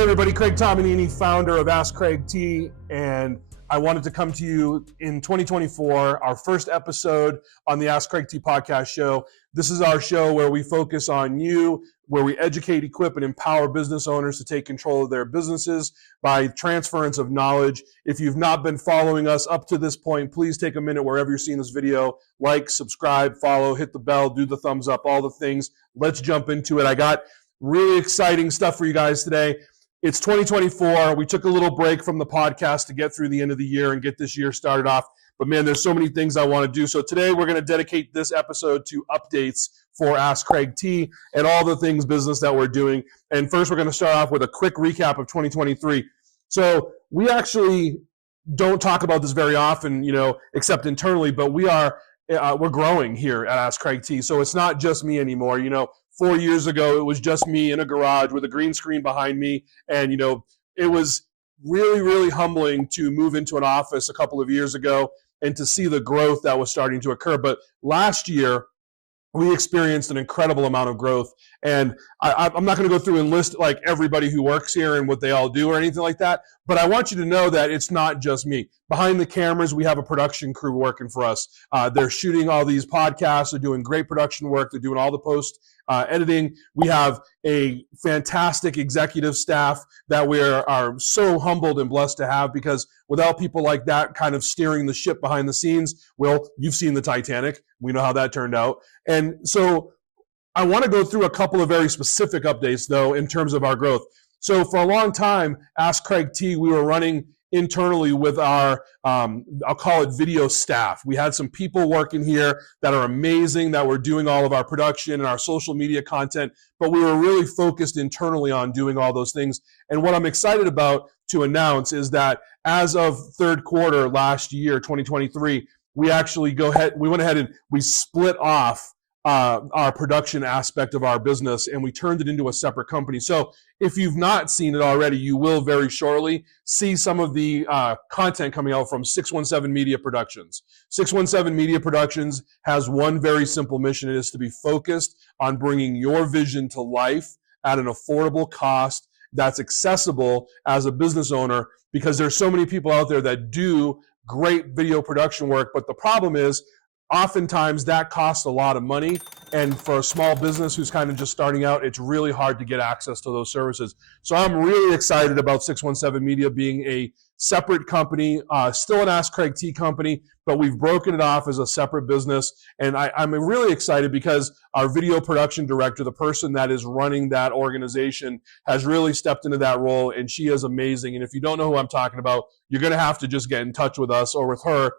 Hey everybody, Craig Tominini, founder of AskCRAIGTEE, and I wanted to come to you in 2024, our first episode on the AskCRAIGTEE Podcast show. This is our show where we focus on you, where we educate, equip, and empower business owners to take control of their businesses by transference of knowledge. If you've not been following us up to this point, please take a minute wherever you're seeing this video, like, subscribe, follow, hit the bell, do the thumbs up, all the things. Let's jump into it. I got really exciting stuff for you guys today. It's 2024. We took a little break from the podcast to get through the end of the year and get this year started off. But man, there's so many things I want to do. So today we're going to dedicate this episode to updates for AskCRAIGTEE and all the things business that we're doing. And first, we're going to start off with a quick recap of 2023. So we actually don't talk about this very often, except internally, but we're growing here at AskCRAIGTEE. So it's not just me anymore. 4 years ago, it was just me in a garage with a green screen behind me. And, it was really, really humbling to move into an office a couple of years ago and to see the growth that was starting to occur. But last year, we experienced an incredible amount of growth. And I'm not going to go through and list like everybody who works here and what they all do or anything like that. But I want you to know that it's not just me. Behind the cameras, we have a production crew working for us. They're shooting all these podcasts. They're doing great production work. They're doing all the post editing. We have a fantastic executive staff that we are so humbled and blessed to have, because without people like that kind of steering the ship behind the scenes, well, you've seen the Titanic. We know how that turned out. And so I want to go through a couple of very specific updates, though, in terms of our growth. So for a long time, AskCRAIGTEE, we were running internally with our, I'll call it video staff. We had some people working here that are amazing, that were doing all of our production and our social media content, but we were really focused internally on doing all those things. And what I'm excited about to announce is that as of third quarter last year, 2023, we went ahead and we split off our production aspect of our business, and we turned it into a separate company. So if you've not seen it already, you will very shortly see some of the content coming out from 617 Media Productions. 617 Media Productions has one very simple mission. It is to be focused on bringing your vision to life at an affordable cost that's accessible as a business owner, because there's so many people out there that do great video production work, but the problem is oftentimes that costs a lot of money, and for a small business who's kind of just starting out, it's really hard to get access to those services. So I'm really excited about 617 Media being a separate company, still an AskCRAIGTEE company, but we've broken it off as a separate business. And I'm really excited because our video production director, the person that is running that organization, has really stepped into that role, and she is amazing. And if you don't know who I'm talking about, you're going to have to just get in touch with us or with her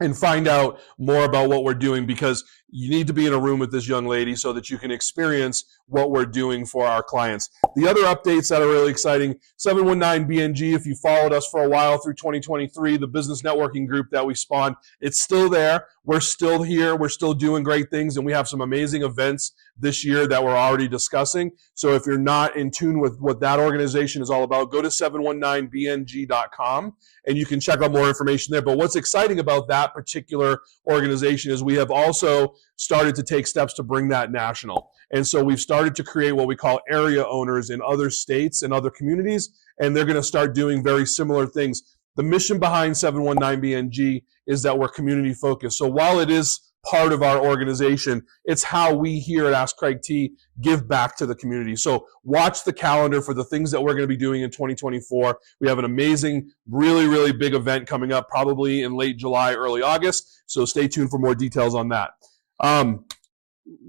and find out more about what we're doing, because you need to be in a room with this young lady so that you can experience what we're doing for our clients. The other updates that are really exciting, 719BNG, if you followed us for a while through 2023, the business networking group that we spawned, it's still there. We're still here. We're still doing great things, and we have some amazing events this year that we're already discussing. So if you're not in tune with what that organization is all about, go to 719bng.com and you can check out more information there. But what's exciting about that particular organization is we have also started to take steps to bring that national. And so we've started to create what we call area owners in other states and other communities, and they're going to start doing very similar things. The mission behind 719BNG is that we're community focused. So while it is part of our organization, it's how we here at AskCRAIGTEE give back to the community. So watch the calendar for the things that we're going to be doing in 2024. We have an amazing, really, really big event coming up, probably in late July, early August. So stay tuned for more details on that.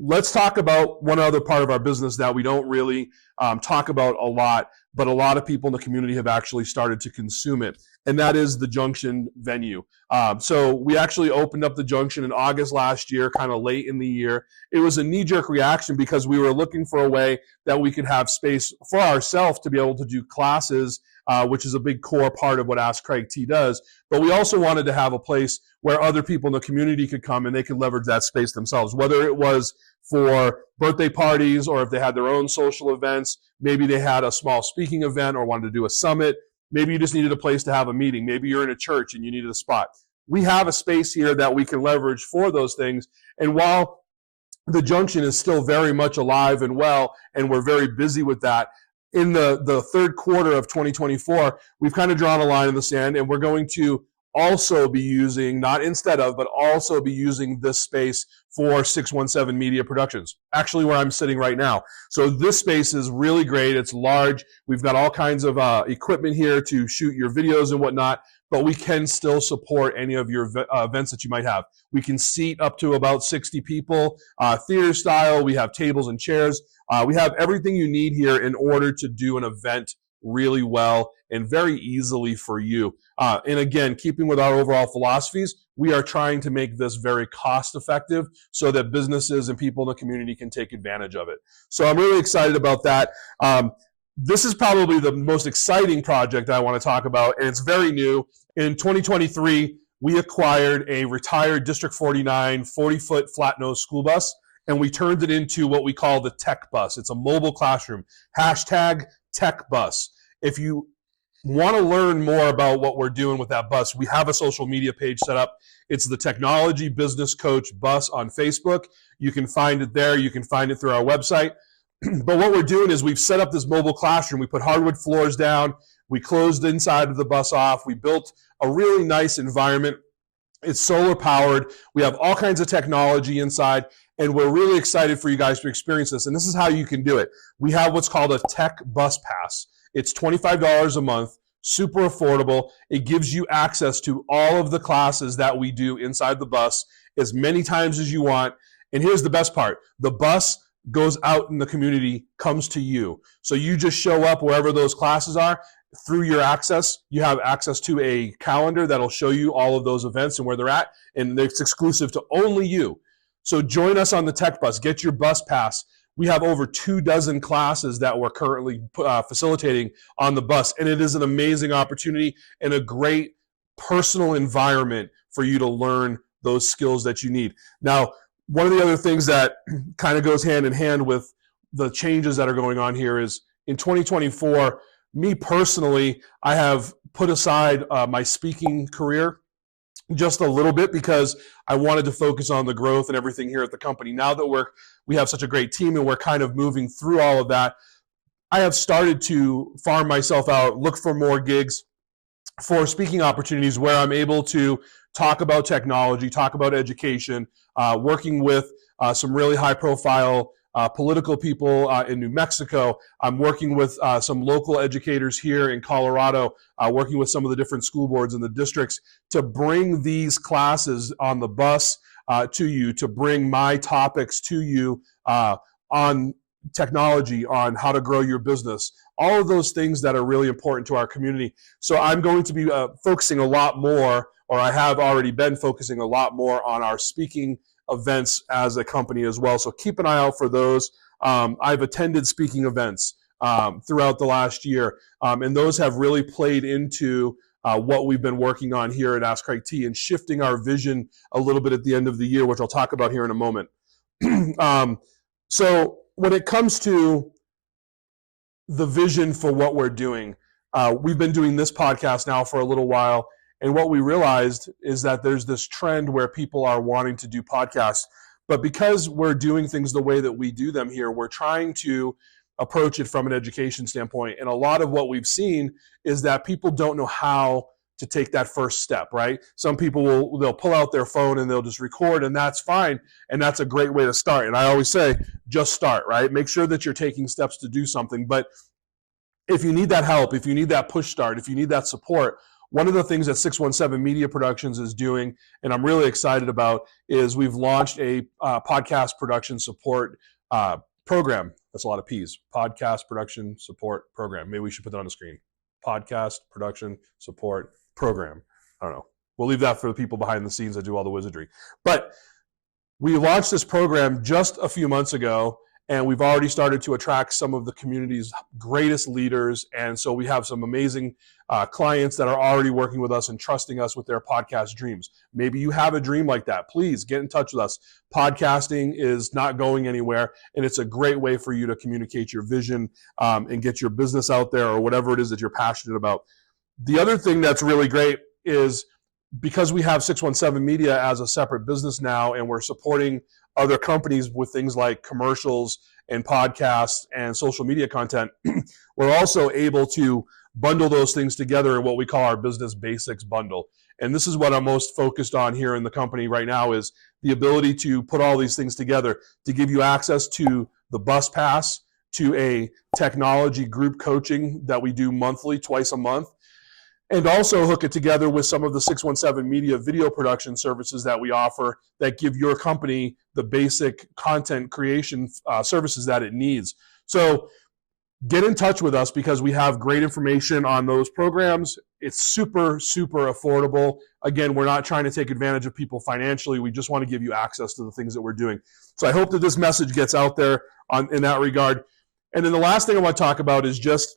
Let's talk about one other part of our business that we don't really talk about a lot, but a lot of people in the community have actually started to consume it, and that is the Junction venue. So we actually opened up the Junction in August last year, kind of late in the year. It was a knee-jerk reaction because we were looking for a way that we could have space for ourselves to be able to do classes, which is a big core part of what AskCRAIGTEE does. But we also wanted to have a place where other people in the community could come and they could leverage that space themselves, whether it was for birthday parties or if they had their own social events. Maybe they had a small speaking event or wanted to do a summit. Maybe you just needed a place to have a meeting. Maybe you're in a church and you needed a spot. We have a space here that we can leverage for those things. And while the Junction is still very much alive and well, and we're very busy with that, in the third quarter of 2024, we've kind of drawn a line in the sand, and we're going to also be using, not instead of, but also be using this space for 617 Media Productions, actually where I'm sitting right now. So this space is really great. It's large. We've got all kinds of equipment here to shoot your videos and whatnot, but we can still support any of your events that you might have. We can seat up to about 60 people, theater style. We have tables and chairs. We have everything you need here in order to do an event really well and very easily for you. And again, keeping with our overall philosophies, we are trying to make this very cost effective so that businesses and people in the community can take advantage of it. So I'm really excited about that. This is probably the most exciting project I want to talk about, and it's very new. In 2023, we acquired a retired District 49 40-foot flat-nose school bus, and we turned it into what we call the Tech Bus. It's a mobile classroom. #TechBus. If you want to learn more about what we're doing with that bus, we have a social media page set up. It's the Technology Business Coach Bus on Facebook. You can find it there. You can find it through our website. But what we're doing is we've set up this mobile classroom. We put hardwood floors down. We closed the inside of the bus off. We built a really nice environment. It's solar powered. We have all kinds of technology inside, and we're really excited for you guys to experience this. And this is how you can do it. We have what's called a Tech Bus Pass. It's $25 a month, super affordable. It gives you access to all of the classes that we do inside the bus as many times as you want. And here's the best part. The bus goes out in the community, comes to you. So you just show up wherever those classes are. Through your access, you have access to a calendar that'll show you all of those events and where they're at, and it's exclusive to only you. So join us on the Tech Bus. Get your bus pass. We have over 24 classes that we're currently facilitating on the bus, and it is an amazing opportunity and a great personal environment for you to learn those skills that you need. Now, one of the other things that kind of goes hand in hand with the changes that are going on here is in 2024, me personally, I have put aside my speaking career just a little bit because I wanted to focus on the growth and everything here at the company. Now that we have such a great team and we're kind of moving through all of that, I have started to farm myself out, look for more gigs for speaking opportunities where I'm able to talk about technology, talk about education, working with some really high profile political people in New Mexico. I'm working with some local educators here in Colorado, working with some of the different school boards in the districts to bring these classes on the bus to you, to bring my topics to you on technology, on how to grow your business, all of those things that are really important to our community. So I'm going to be focusing a lot more, or I have already been focusing a lot more on our speaking events as a company as well. So keep an eye out for those. I've attended speaking events throughout the last year, and those have really played into what we've been working on here at AskCraigTee and shifting our vision a little bit at the end of the year, which I'll talk about here in a moment. So when it comes to the vision for what we're doing, we've been doing this podcast now for a little while. And what we realized is that there's this trend where people are wanting to do podcasts, but because we're doing things the way that we do them here, we're trying to approach it from an education standpoint. And a lot of what we've seen is that people don't know how to take that first step, right? Some people they'll pull out their phone and they'll just record, and that's fine. And that's a great way to start. And I always say, just start, right? Make sure that you're taking steps to do something. But if you need that help, if you need that push start, if you need that support, one of the things that 617 Media Productions is doing, and I'm really excited about, is we've launched a podcast production support program. That's a lot of P's. Podcast production support program. Maybe we should put that on the screen. Podcast production support program. I don't know. We'll leave that for the people behind the scenes that do all the wizardry. But we launched this program just a few months ago, and we've already started to attract some of the community's greatest leaders. And so we have some amazing clients that are already working with us and trusting us with their podcast dreams. Maybe you have a dream like that. Please get in touch with us. Podcasting is not going anywhere, and it's a great way for you to communicate your vision and get your business out there or whatever it is that you're passionate about. The other thing that's really great is because we have 617 Media as a separate business now, and we're supporting other companies with things like commercials and podcasts and social media content, we're also able to bundle those things together in what we call our Business Basics bundle. And this is what I'm most focused on here in the company right now, is the ability to put all these things together to give you access to the bus pass, to a technology group coaching that we do monthly, twice a month, and also hook it together with some of the 617 Media video production services that we offer that give your company the basic content creation services that it needs. So get in touch with us because we have great information on those programs. It's super, super affordable. Again, we're not trying to take advantage of people financially. We just want to give you access to the things that we're doing. So I hope that this message gets out there in that regard. And then the last thing I want to talk about is just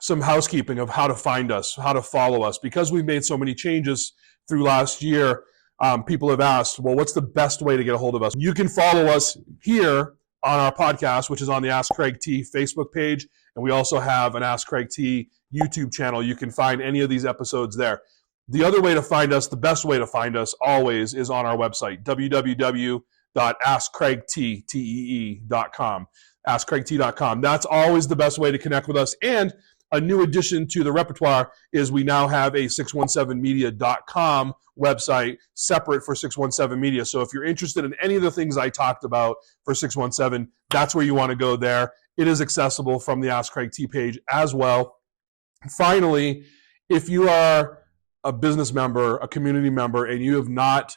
some housekeeping of how to find us, how to follow us. Because we've made so many changes through last year, people have asked, well, what's the best way to get a hold of us? You can follow us here on our podcast, which is on the Ask Craig T Facebook page. And we also have an Ask Craig T YouTube channel. You can find any of these episodes there. The other way to find us, the best way to find us always, is on our website, www.askcraigtee.com. AskCraigT.com. That's always the best way to connect with us. And a new addition to the repertoire is we now have a 617media.com website separate for 617 Media. So if you're interested in any of the things I talked about for 617, that's where you want to go there. It is accessible from the Ask Craig T page as well. Finally, if you are a business member, a community member, and you have not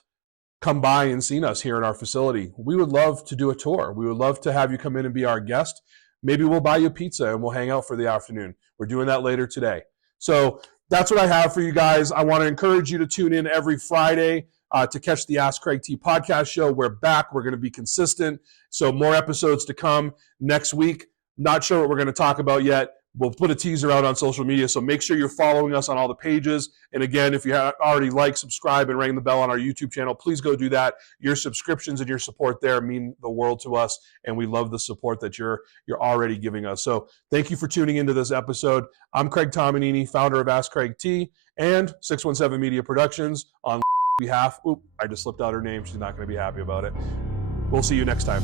come by and seen us here at our facility, we would love to do a tour. We would love to have you come in and be our guest. Maybe we'll buy you pizza and we'll hang out for the afternoon. We're doing that later today. So that's what I have for you guys. I want to encourage you to tune in every Friday to catch the Ask Craig T podcast show. We're back. We're going to be consistent. So more episodes to come next week. Not sure what we're going to talk about yet. We'll put a teaser out on social media, so make sure you're following us on all the pages. And again, if you have already liked, subscribe, and rang the bell on our YouTube channel, please go do that. Your subscriptions and your support there mean the world to us, and we love the support that you're already giving us. So thank you for tuning into this episode. I'm Craig Tomanini, founder of Ask Craig T and 617 Media Productions. On behalf, I just slipped out her name. She's not going to be happy about it. We'll see you next time.